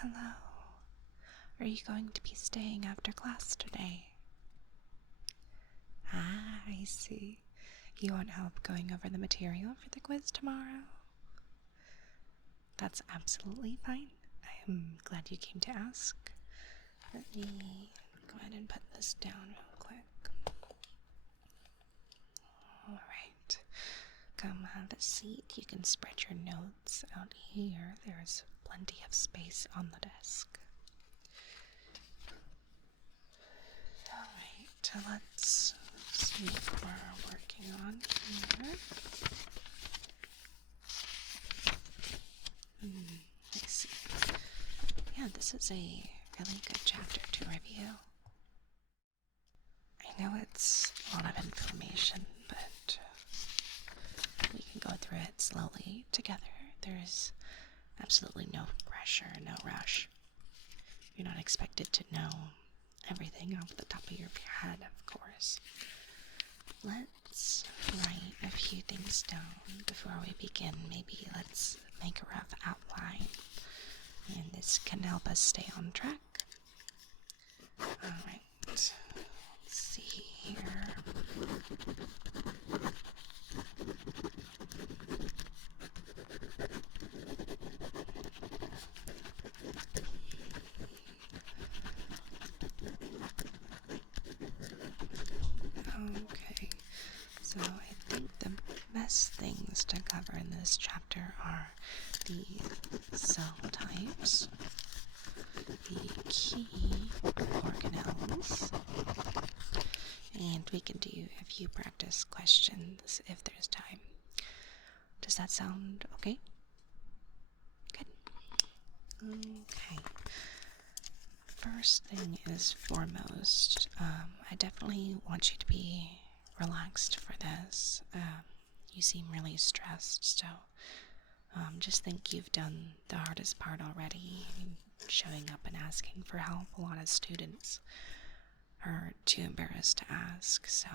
Hello. Are you going to be staying after class today? Ah, I see. You want help going over the material for the quiz tomorrow? That's absolutely fine. I am glad you came to ask. Let me go ahead and put this down real quick. Alright. Come have a seat. You can spread your notes out here. There's plenty of space on the desk. Alright, let's see what we're working on here. I see. Yeah, this is a really good chapter to review. I know it's a lot of information, but we can go through it slowly together. There's absolutely no pressure, no rush. You're not expected to know everything off the top of your head, of course. Let's write a few things down before we begin. Maybe let's make a rough outline, and this can help us stay on track. Alright, let's see here. Okay, so I think the best things to cover in this chapter are the cell types, the key organelles, and we can do a few practice questions if there's time. Does that sound okay? Good. Okay. First thing is foremost, I definitely want you to be relaxed for this. You seem really stressed, so just think you've done the hardest part already, showing up and asking for help. A lot of students are too embarrassed to ask, so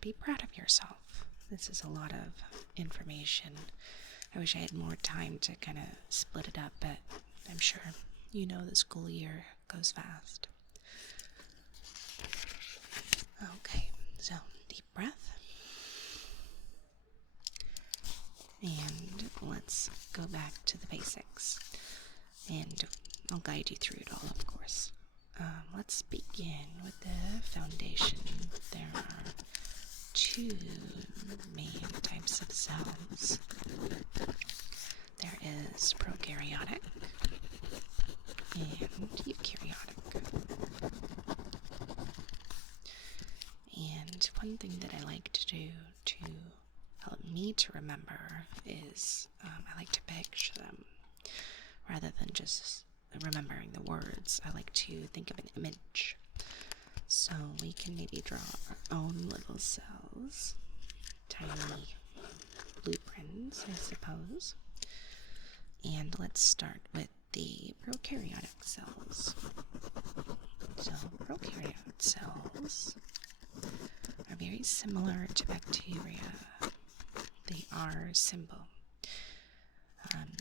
be proud of yourself. This is a lot of information. I wish I had more time to kind of split it up, but I'm sure you know the school year goes fast. Okay, so deep breath. And let's go back to the basics. And I'll guide you through it all, of course. Let's begin with the foundation. There are two main types of cells. There is prokaryotic and eukaryotic. And one thing that I like to do to help me to remember is I like to picture them rather than just remembering the words. I like to think of an image. So we can maybe draw our own little cells, tiny blueprints, I suppose. And let's start with the prokaryotic cells. So prokaryotic cells are very similar to bacteria. They are simple.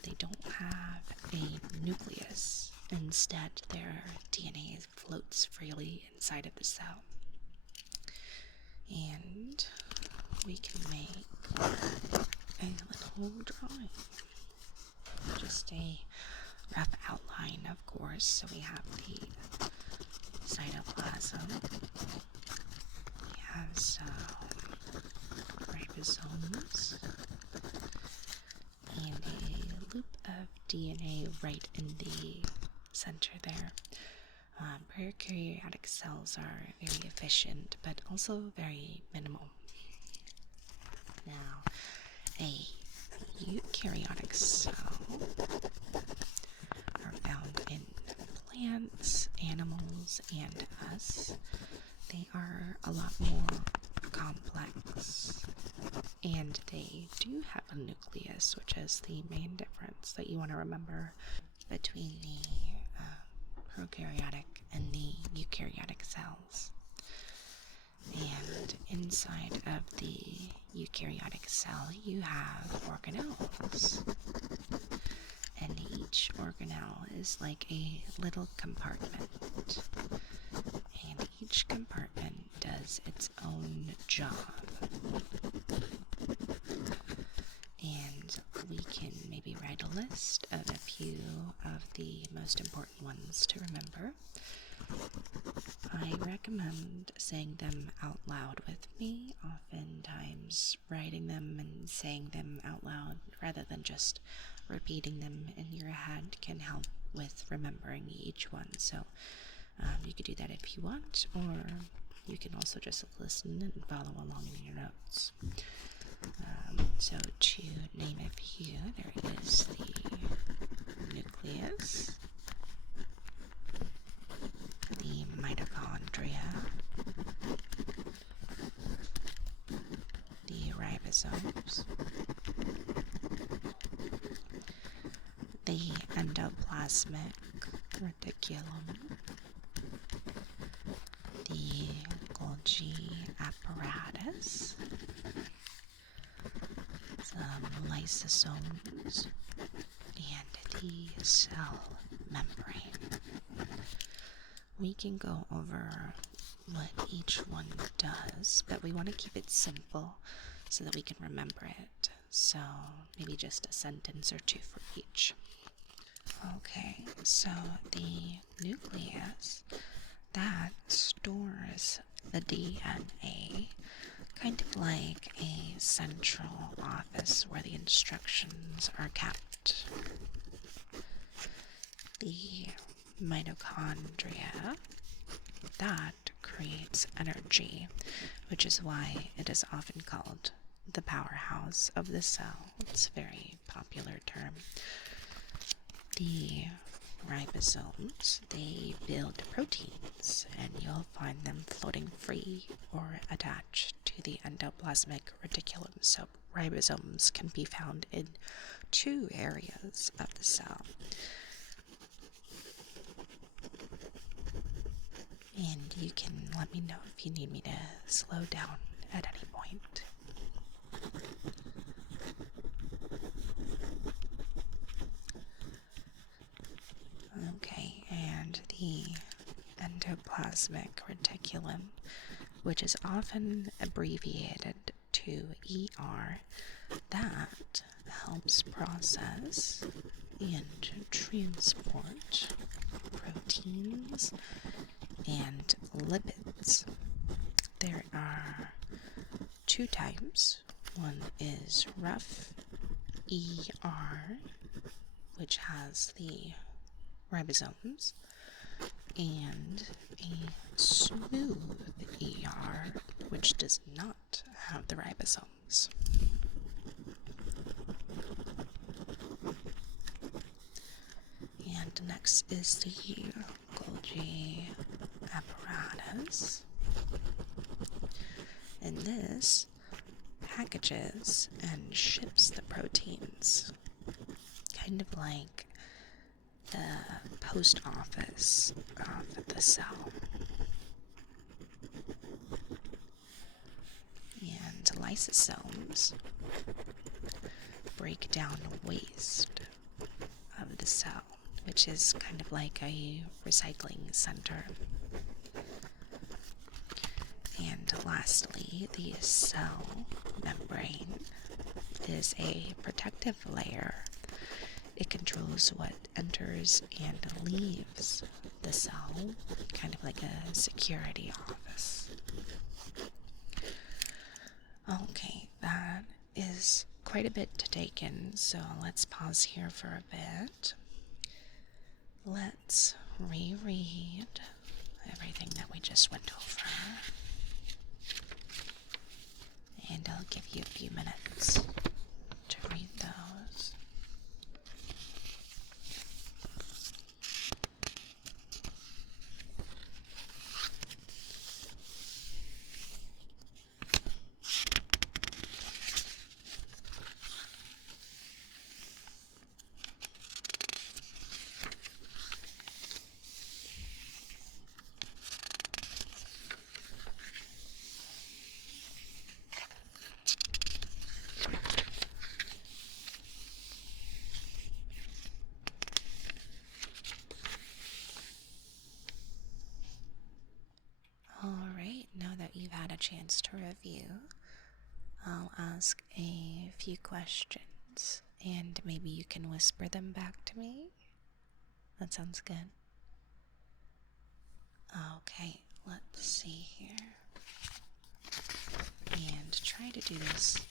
They don't have a nucleus. Instead, their DNA floats freely inside of the cell. And we can make a little drawing. Just a rough outline, of course. So we have the cytoplasm. We have some ribosomes. And a loop of DNA right in the center there. Prokaryotic cells are very efficient, but also very minimal. Now, a eukaryotic cell are found in plants, animals, and us. They are a lot more complex, and they do have a nucleus, which is the main difference that you want to remember between the prokaryotic and the eukaryotic cells. And inside of the eukaryotic cell, you have organelles. And each organelle is like a little compartment, and each compartment does its own job. And we can maybe write a list of a few of the most important ones to remember. I recommend saying them out loud with me, oftentimes writing them and saying them out loud rather than just repeating them in your head can help with remembering each one. So you could do that if you want, or you can also just listen and follow along in your notes. So to name a few, there is the nucleus, the mitochondria, the ribosomes, the endoplasmic reticulum, the Golgi apparatus, some lysosomes, and the cell membrane. We can go over what each one does, but we want to keep it simple so that we can remember it. So maybe just a sentence or two for each. Okay, so the nucleus, that stores the DNA, kind of like a central office where the instructions are kept. The mitochondria, that creates energy, which is why it is often called the powerhouse of the cell. It's a very popular term. The ribosomes, they build proteins, and you'll find them floating free or attached to the endoplasmic reticulum. So ribosomes can be found in 2 areas of the cell. And you can let me know if you need me to slow down at any point. Okay, and the endoplasmic reticulum, which is often abbreviated to ER, that helps process and transport proteins and lipids. There are 2 types. One is rough ER, which has the ribosomes, and a smooth ER, which does not have the ribosomes. And next is the Golgi apparatus, and this packages and ships the proteins, kind of like the post office of the cell. And lysosomes break down waste of the cell, which is kind of like a recycling center. And lastly, the cell membrane is a protective layer. It controls what enters and leaves the cell, kind of like a security office. Okay, that is quite a bit to take in, so let's pause here for a bit. Let's reread everything that we just went over, and I'll give you a few minutes to read those. chance to review, I'll ask a few questions and maybe you can whisper them back to me. That sounds good. Okay, let's see here. And try to do this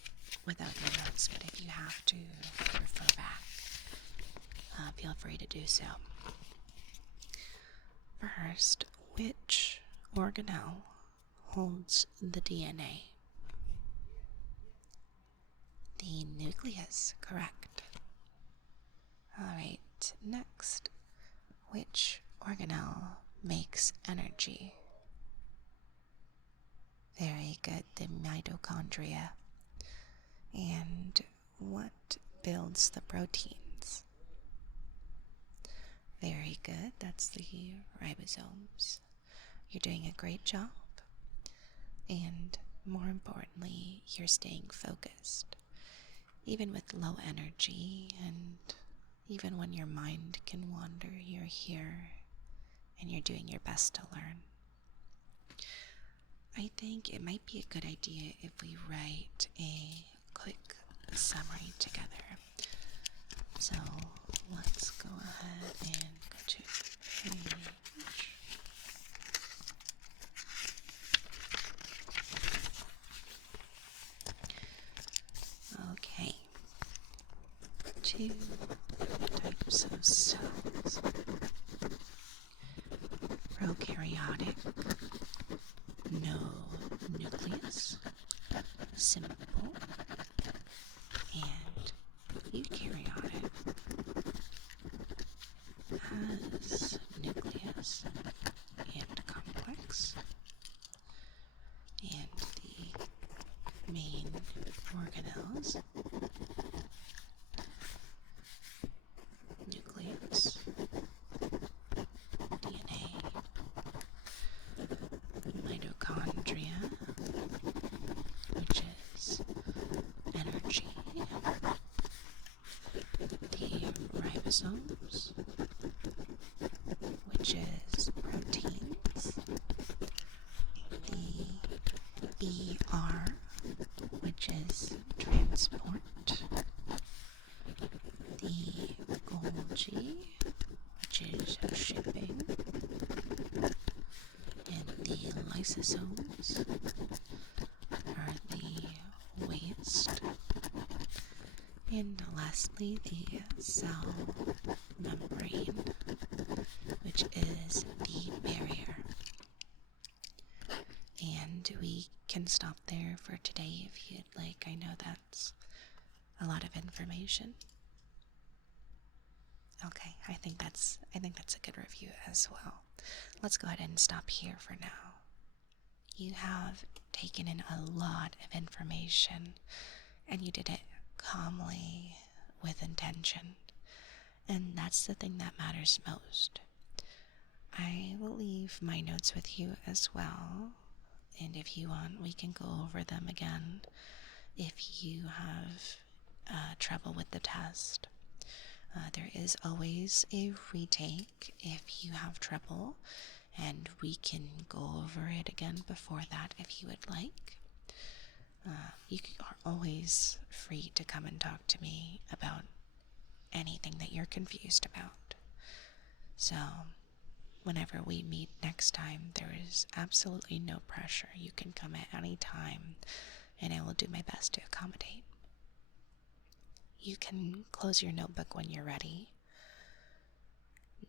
without your notes, but if you have to refer back, feel free to do so. First, which organelle holds the DNA? The nucleus, correct. Alright, next, which organelle makes energy? Very good, the mitochondria. And what builds the proteins? Very good, that's the ribosomes. You're doing a great job. And more importantly, you're staying focused. Even with low energy and even when your mind can wander, you're here and you're doing your best to learn. I think it might be a good idea if we write a quick summary together. So let's go ahead and go to page. Okay. 2 types of cells. Prokaryotic, no nucleus, simple, and eukaryotic has nucleus and complex, and the main organelles, nucleus, DNA, mitochondria, which is energy, the ribosomes, which is proteins, the ER, which is transport, the Golgi, which is shipping, and the lysosomes are the waste, and lastly the cell membrane, which is the barrier. And we can stop there for today if you'd like. I know that's a lot of information. Okay, I think that's a good review as well. Let's go ahead and stop here for now. You have taken in a lot of information, and you did it calmly, with intention. And that's the thing that matters most. I will leave my notes with you as well, and if you want, we can go over them again if you have trouble with the test. There is always a retake if you have trouble, and we can go over it again before that if you would like. You are always free to come and talk to me about anything that you're confused about. So, whenever we meet next time, there is absolutely no pressure. You can come at any time, and I will do my best to accommodate. You can close your notebook when you're ready.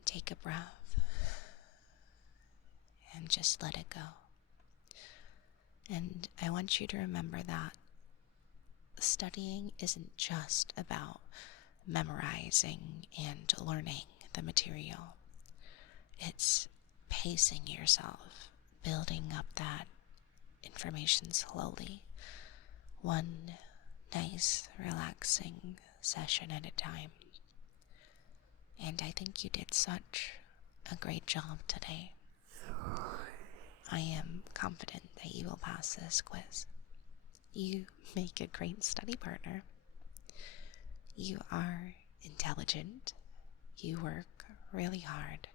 Take a breath and just let it go. And I want you to remember that studying isn't just about memorizing and learning the material. It's pacing yourself, building up that information slowly, one nice, relaxing session at a time. And I think you did such a great job today. I am confident that you will pass this quiz. You make a great study partner. You are intelligent. You work really hard.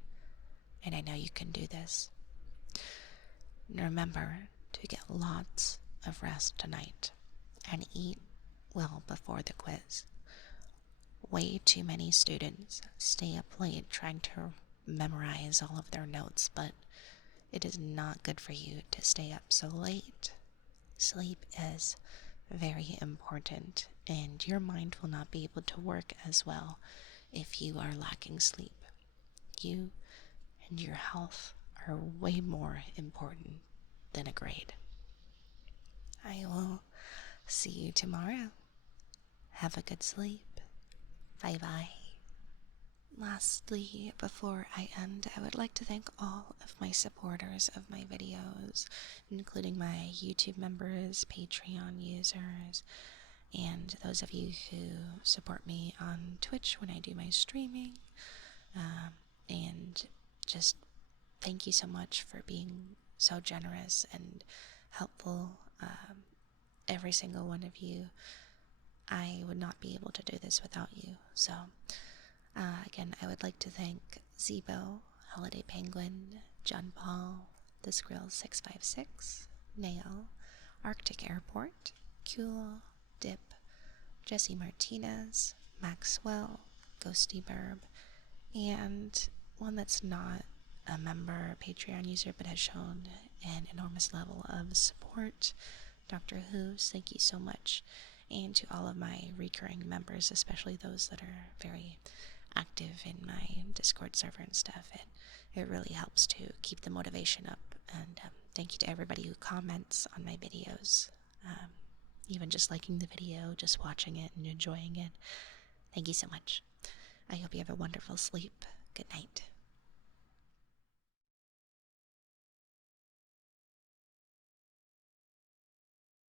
And I know you can do this. And remember to get lots of rest tonight and eat well before the quiz. Way too many students stay up late trying to memorize all of their notes, but it is not good for you to stay up so late. Sleep is very important, and your mind will not be able to work as well if you are lacking sleep. You and your health are way more important than a grade. I will see you tomorrow. Have a good sleep. Bye bye. Lastly, before I end, I would like to thank all of my supporters of my videos, including my YouTube members, Patreon users, and those of you who support me on Twitch when I do my streaming. And just thank you so much for being so generous and helpful. Every single one of you. I would not be able to do this without you. So, again, I would like to thank Zebo, Holiday Penguin, John Paul, The Skrill 656, Nail, Arctic Airport, Cool, Dip, Jesse Martinez, Maxwell, Ghosty Burb, and one that's not a member Patreon user but has shown an enormous level of support, Dr. Who's. Thank you so much. And to all of my recurring members, especially those that are very active in my Discord server and stuff, it really helps to keep the motivation up. And thank you to everybody who comments on my videos, even just liking the video, just watching it and enjoying it. Thank you so much. I hope you have a wonderful sleep. Good night.